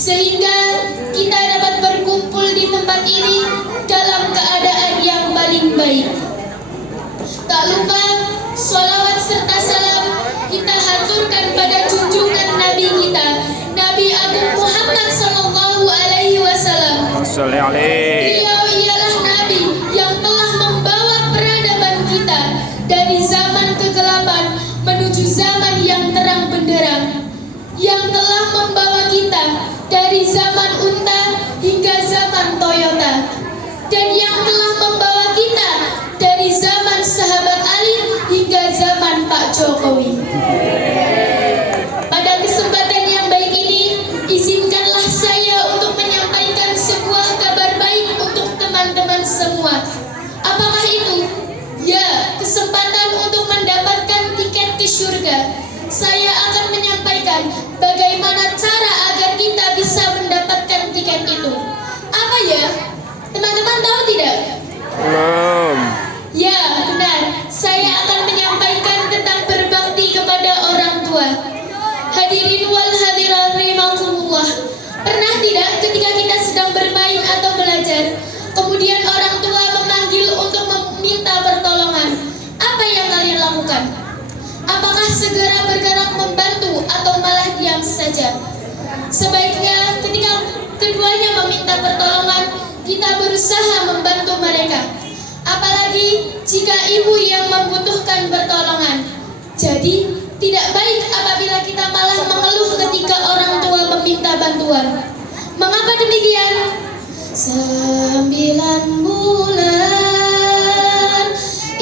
sehingga kita dapat berkumpul di tempat ini dalam keadaan yang paling baik. Tak lupa sholawat serta salam kita haturkan pada junjungan Nabi kita, Nabi Agung Muhammad Sallallahu Alaihi Wasallam. Beliau ialah Nabi yang telah membawa peradaban kita dari zaman kegelapan menuju zaman yang terang benderang, yang telah membawa kita dari zaman unta hingga zaman Toyota, dan yang telah membawa kita dari zaman sahabat Ali hingga zaman Pak Jokowi. Pada kesempatan yang baik ini, izinkanlah saya untuk menyampaikan sebuah kabar baik untuk teman-teman semua. Apakah itu? Ya, kesempatan untuk mendapatkan tiket ke surga. Saya akan menyampaikan bagaimana cara agar kita bisa mendapatkan tiket itu. Apa ya? Teman-teman tahu tidak? Belum. Ya, benar. Saya akan menyampaikan tentang berbakti kepada orang tua. Hadirin wal hadirat rahimakumullah. Pernah tidak ketika kita sedang bermain atau belajar, kemudian orang tua memanggil untuk meminta pertolongan? Apa yang kalian lakukan? Apakah segera bergerak membantu atau malah diam saja? Sebaiknya ketika keduanya meminta pertolongan, kita berusaha membantu mereka. Apalagi jika ibu yang membutuhkan pertolongan. Jadi tidak baik apabila kita malah mengeluh ketika orang tua meminta bantuan. Mengapa demikian? 9 bulan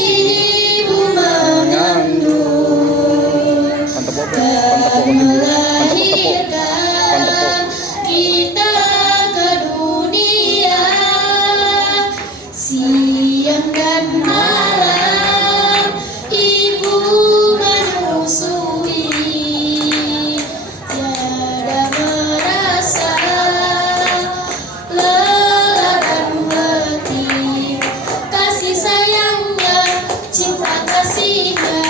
ibu mengandung dan melahirkan kita ke dunia. Siang dan malam ibu menyusui, tiada merasa lelah dan letih. Kasih sayangnya, cinta kasihnya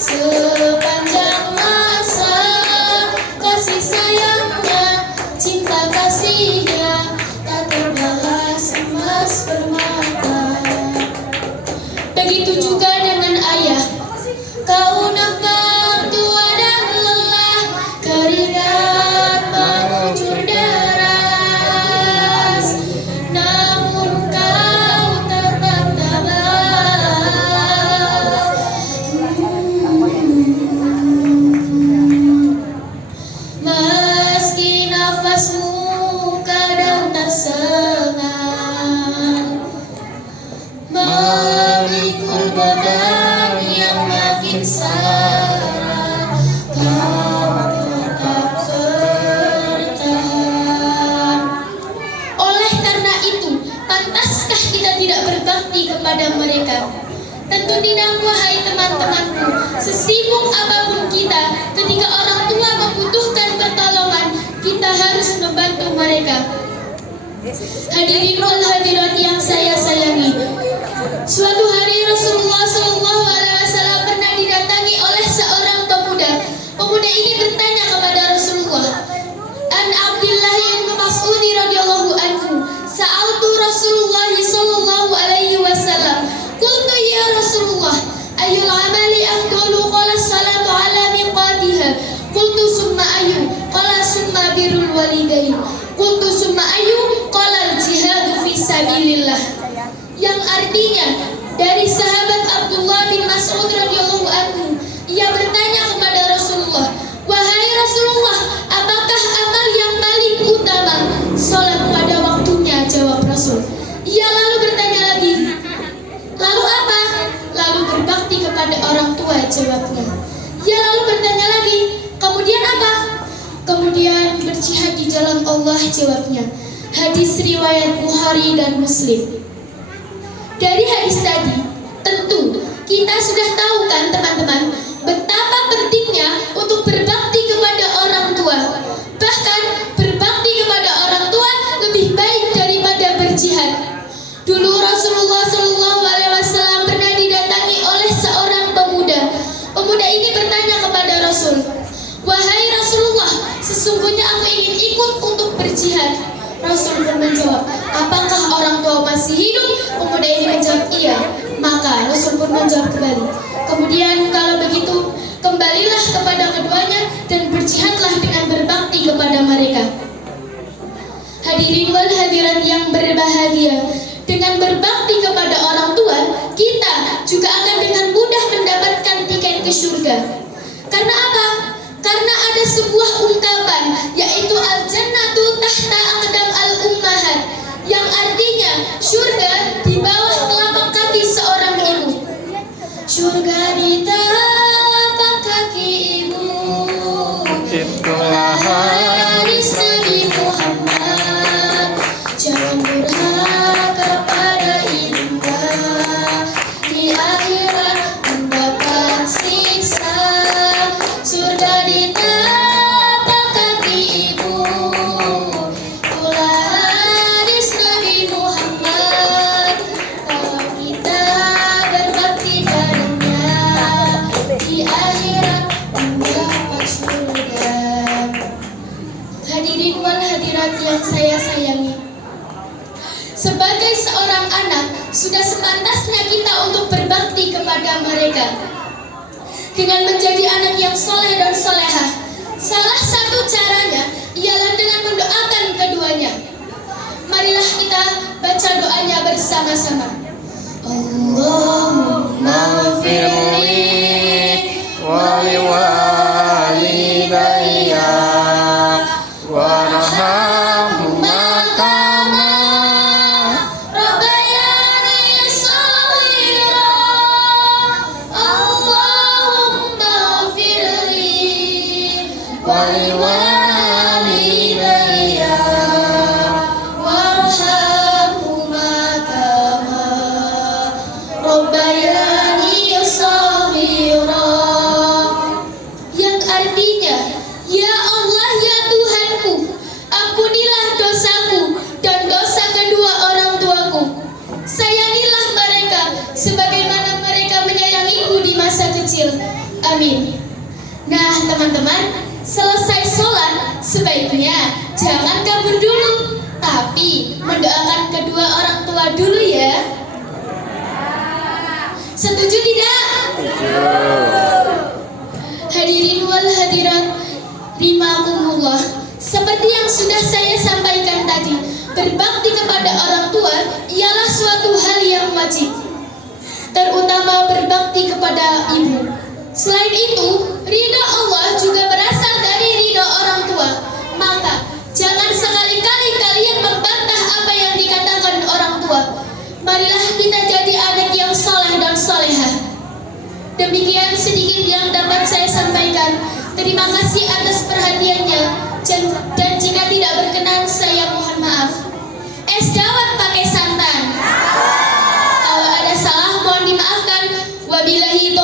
sepanjang masa. Kasih sayangnya, cinta kasihnya tak terbalas emas permata. Begitu juga dengan ayah. Kau nampak tua dan lelah, keringat mengucur deras, namun kau tetap tabah. Meski nafasmu kadang tersengal, memikul beban yang makin sangat, kau tetap bertahan. Oleh karena itu, pantaskah kita tidak berbakti kepada mereka? Tentu tidak, wahai teman-temanku. Sesibuk apapun kita, ketika orang tua membutuhkan pertolongan, kita harus membantu mereka. Hadirin wal hadirat yang saya sayangi, suatu hari Rasulullah Shallallahu Alaihi Wasallam pernah didatangi oleh seorang pemuda. Pemuda ini bertanya kepada Rasulullah, An Abdullah bin Mas'ud radhiyallahu anhu, sa'altu Rasulullah Shallallahu Alaihi Wasallam, qultu ya Rasulullah, ayyul amali afdalu? Qala salatu ala miqatiha. Qultu summa ayyu? Qala summa birrul walidain. Qultu summa ayyu? Qala al-jihadu fi sabilillah. Yang artinya, dari sahabat Abdullah bin Mas'ud radhiyallahu anhu, ia bertanya kepada Rasulullah, wahai Rasulullah, apakah amal yang paling utama? Salat pada waktunya, jawab Rasul. Ia lalu bertanya lagi, lalu apa? Lalu berbakti kepada orang tua, jawabnya. Ia lalu bertanya lagi, kemudian apa? Kemudian berjihad di jalan Allah, jawabnya. Hadis riwayat Bukhari dan Muslim. Dari hadis tadi, tentu kita sudah tahu kan teman-teman, betapa pentingnya untuk berbakti kepada orang tua. Bahkan berbakti kepada orang tua lebih baik daripada berjihad. Dulu Rasulullah Shallallahu Alaihi Wasallam pernah didatangi oleh seorang pemuda. Pemuda ini bertanya kepada Rasul, wahai Rasulullah, sesungguhnya aku ingin ikut untuk berjihad. Rasul pun menjawab, apakah orang tua masih hidup? Pemuda ini menjawab, iya. Maka Rasul pun menjawab kembali, kemudian kalau begitu, kembalilah kepada keduanya dan berjihadlah dengan berbakti kepada mereka. Hadirin wal hadirat yang berbahagia, dengan berbakti kepada orang tua, kita juga akan dengan mudah mendapatkan tiket ke surga. Karena apa? Karena ada sebuah ungkapan, yaitu al-jannatu tahta aqdam al-ummahat, yang artinya surga di bawah telapak kaki seorang ibu. Surga di telapak kaki ibu, itulah hadis Nabi Muhammad. Jangan durhaka pada ibunda, di akhirat mendapat siksa. Surga di telapak kaki ibu, itulah hadis Nabi Muhammad. Kalau kita berbakti padanya, di akhirat mendapat surga. Hadirin wal hadirat yang saya sayangi, sebagai seorang anak, sudah sepantasnya kita untuk berbakti kepada mereka dengan menjadi anak yang soleh dan solehah. Salah satu caranya ialah dengan mendoakan keduanya. Marilah kita baca doanya bersama-sama. Allahumma firli wa liwalidayya warhamhuma kama rabbayani shaghira. Allahumma firli wa liwalidayya warhamhuma kama rabbayani shaghira, yang artinya, ya Allah, ya Tuhanku, ampunilah dosaku dan dosa kedua orang tuaku. Sayangilah mereka sebagaimana mereka menyayangiku di masa kecil. Amin. Nah teman-teman, selesai sholat sebaiknya jangan kabur dulu, tapi mendoakan kedua orang tua dulu ya. Setuju tidak? Hadirin wal hadirat rahimakumullah, seperti yang sudah saya sampaikan tadi, berbakti kepada orang tua ialah suatu hal yang wajib, terutama berbakti kepada ibu. Selain itu, ridha Allah juga berasal dari ridha orang tua. Maka jangan sekali-kali kalian membantah apa yang dikatakan orang tua. Marilah kita jadi anak yang soleh dan solehah. Demikian sedikit yang dapat saya sampaikan. Terima kasih atas perhatiannya, dan jika tidak berkenan saya mohon maaf. Es dawet pakai santan. Kalau ada salah mohon dimaafkan. Wabillahi